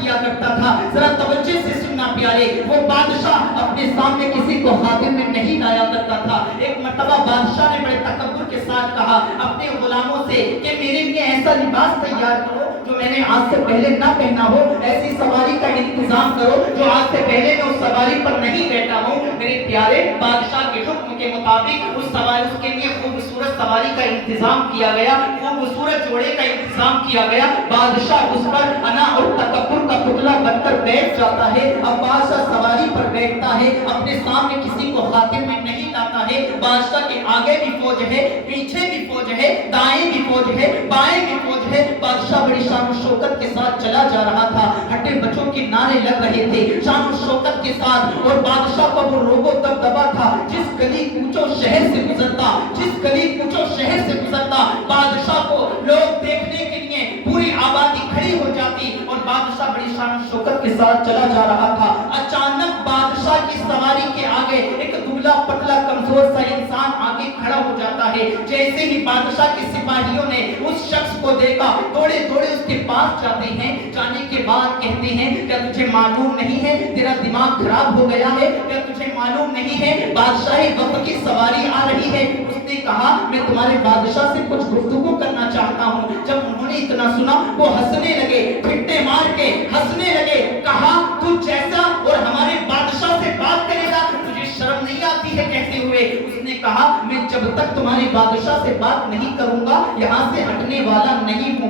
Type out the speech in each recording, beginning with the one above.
किया करता था। जरा तवज्जो से सुनना प्यारे, वो बादशाह अपने सामने किसी को खादिम में नहीं लाया करता था। एक मर्तबा बादशाह ने बड़े तकब्बुर के साथ कहा अपने गुलामों से कि मेरे लिए ऐसा लिबास तैयार करो जो मैंने आज से पहले ना पहना हो, ऐसी सवारी का इंतजाम करो जो आज से पहले मैं उस सवारी पर नहीं बैठा हूँ। मेरे प्यारे, बादशाह के हुक्म के मुताबिक उस सवारी, उसके लिए खूबसूरत सवारी का इंतजाम किया गया, खूबसूरत जोड़े का इंतजाम किया गया। बादशाह उस पर अना और तकब्बुर का पुतला बनकर बैठ जाता है। अब बादशाह सवारी पर बैठता है, अपने सामने किसी को खातिर में नहीं लाता है। बादशाह के आगे भी फौज है, पीछे भी फौज है, दाएं भी फौज है, बाएं भी फौज है। बादशाह बड़ी शान और शौकत के साथ चला जा रहा था। हट्टे बच्चों के नारे लग रहे थे शान और शौकत के साथ, और बादशाह का वो रोबो दबदबा था। जिस गली कूचो शहर से गुजरता, जिस गली कूचो शहर से गुजरता, बादशाह को लोग देखने के लिए पूरी आबादी खड़ी हो जाती, और बादशाह बड़ी शान और शौकत के साथ चला जा रहा था। अचानक बादशाह की सवारी के आगे एक दुबला पतला कमजोर सा इंसान आगे खड़ा हो जाता है। जैसे ही बादशाह के सिपाहियों ने उस शख्स को देखा, दौड़े दौड़े उसके पास जाते हैं। जाने के बाद कहते हैं क्या तुझे मालूम नहीं है, तेरा दिमाग खराब हो गया है, क्या तुझे मालूम नहीं है बादशाही वक्त की सवारी आ रही है। उसने कहा मैं तुम्हारे बादशाह से कुछ गुफ्तगू करना चाहता हूँ। जब उन्होंने इतना सुना वो हंसने लगे, ठिट्ठे मार के हंसने लगे। कहा तू जैसा और हमारे बादशाह से बात करेगा, तुझे शर्म नहीं आती है कहते हुए। उसने कहा मैं जब तक तुम्हारे बादशाह से बात नहीं करूंगा यहाँ से हटने वाला नहीं हूँ।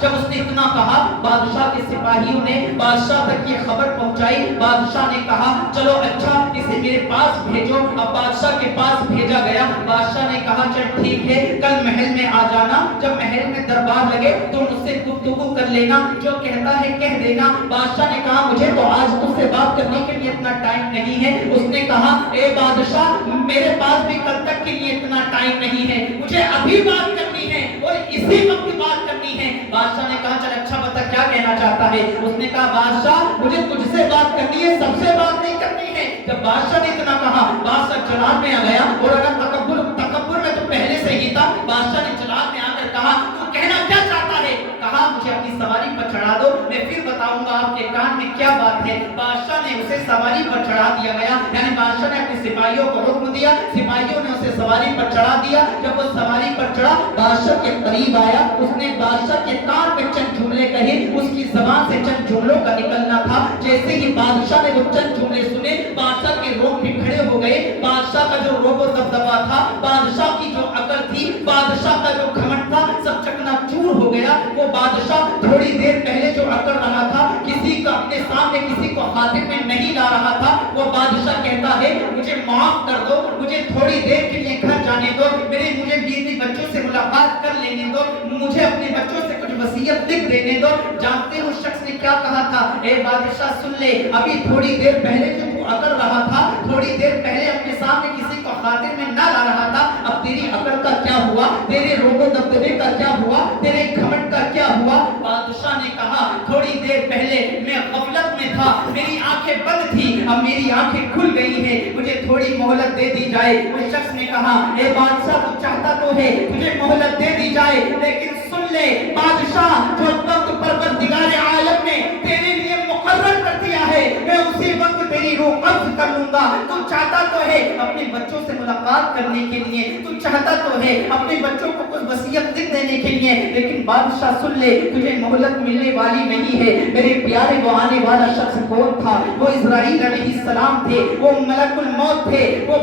जब उसने इतना कहा, बादशाह के सिपाहियों ने बादशाह तक ये खबर पहुंचाई। बादशाह ने कहा चलो अच्छा इसे मेरे पास भेजो। अब बादशाह के पास भेजा गया। बादशाह ने कहा चल ठीक है, कल महल में आ जाना, जब महल में दरबार लगे तो मुझसे गुफ्तगू कर लेना, जो कहता है कह देना। बादशाह ने कहा मुझे तो आज तुझसे बात करने के लिए इतना टाइम नहीं है। उसने कहा ए बादशाह मेरे पास भी कल तक के लिए इतना टाइम नहीं है, मुझे अभी बात करनी है और इसी वक्त बात करनी है। बादशाह ने कहा चल अच्छा बता क्या कहना चाहता है। उसने कहा बादशाह मुझे तुझसे बात करनी है, सबसे बात नहीं करनी है। जब बादशाह ने इतना कहा, बादशाह जलाल में आ गया, और अगर तकब्बुर में तो पहले से ही था। बादशाह ने जलाल में आकर कहा तू कहना क्या चाहता है। कहा मुझे अपनी सवारी पर चढ़ा दो, मैं फिर बताऊंगा आपके कान में क्या बात है। बादशाह ने उसे सवारी पर चढ़ा दिया गया, यानी बादशाह ने अपने सिपाहियों को हुक्म दिया, सिपाहियों ने उसे सवारी पर चढ़ा दिया। जब वो सवारी पर चढ़ा, बादशाह के करीब आया, उसने बादशाह के कान में चंद जुमले कहे। उसकी जबान से चंद जुमलों का निकलना था। जैसे ही बादशाह ने वो चंद जुमले सुने, बादशाह के रोंगटे खड़े हो गए। बादशाह का जो रोबो दबदबा था, बादशाह की जो अकल थी, बादशाह का जो घमंड था, सब चकनाचूर हो गया। वो बादशाह थोड़ी देर पहले जो अकड़ रहा था, किसी का अपने सामने किसी को खातिर में नहीं ला रहा था, वो बादशाह कहता है मुझे माफ कर दो, मुझे थोड़ी देर के लिए घर जाने दो, मुझे बीवी बच्चों से मुलाकात कर लेने दो, मुझे अपने बच्चों से कुछ वसीयत लिख देने दो। जानते हो उस शख्स ने क्या कहा था? ए बादशाह सुन ले, अभी थोड़ी देर पहले जो तू अकड़ रहा था, थोड़ी देर पहले अपने सामने किसी को खातिर में ना ला रहा था, अब तेरी अकड़ का क्या हुआ, तेरे रोबो दबदबे का क्या हुआ, तेरे घमंड का क्या हुआ? बादशाह ने कहा थोड़ी देर पहले मैं गफलत में था, मेरी आंखें बंद थी, अब मेरी आंखें खुल गई हैं, मुझे थोड़ी मोहलत दे दी जाए। उस शख्स ने कहा ए बादशाह तू चाहता तो है तुझे मोहलत दे दी जाए, लेकिन सुन ले बादशाह, जो वक्त परवरदिगार आलम ने तेरे लिए मुकर्रर कर दिया है, मैं उसी वक्त तेरी रूह कब्ज कर लूंगा। तू चाहता तो है अपने बच्चों से मुलाकात करने के लिए, तू चाहता तो है अपने बच्चों को कुछ वसीयत लिख देने के लिए, लेकिन बादशाह सुन ले तुझे मोहलत मिलने वाली नहीं है। मेरे प्यारे वो आने वाला शख्स कौन था? वो इस्राईल अलैहिस्सलाम थे, वो मलकुल मौत थे, वो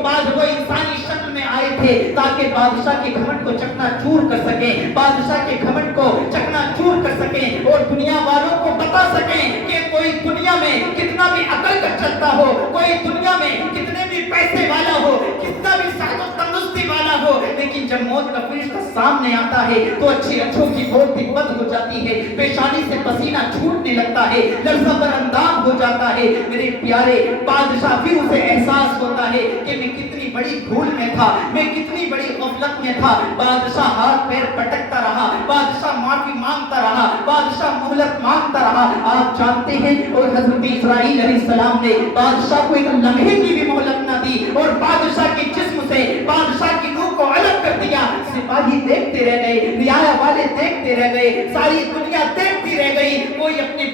इंसानी शक्ल में आए थे ताकि बादशाह के घमंड को चकनाचूर कर सके, बादशाह के घमंड को चकनाचूर कर सके और दुनिया वालों को बता सके कि कोई दुनिया में कितना भी अकल का चलता हो, कोई दुनिया में कितने भी पैसे वाला हो, कितना भी सादो तंदुरुस्ती वाला हो, लेकिन जब मौत का फरिश्ता सामने आता है तो अच्छों की गिनती बंद हो जाती है, पेशानी से पसीना छूटने लगता है, लफ्ज़ पर अंदाज हो जाता है। मेरे प्यारे बादशाह भी उसे एहसास होता है कि मैं कितनी बड़ी भूल में था, मैं कितनी बड़ी गफलत में था। बादशाह हाथ पैर पटकता रहा, बादशाह माफी मांगता रहा, बादशाह मोहलत मांगता रहा। आप जानते हैं और हजरत इस्राईल अलैहिस्सलाम ने बादशाह को एक लम्हे की भी मोहलत न दी और बादशाह के जिस्म से बादशाह की रूह को अलग कर दिया। सिपाही देखते रह गए, रियाया वाले देखते रह गए, सारी दुनिया देखती रह गई, कोई अपने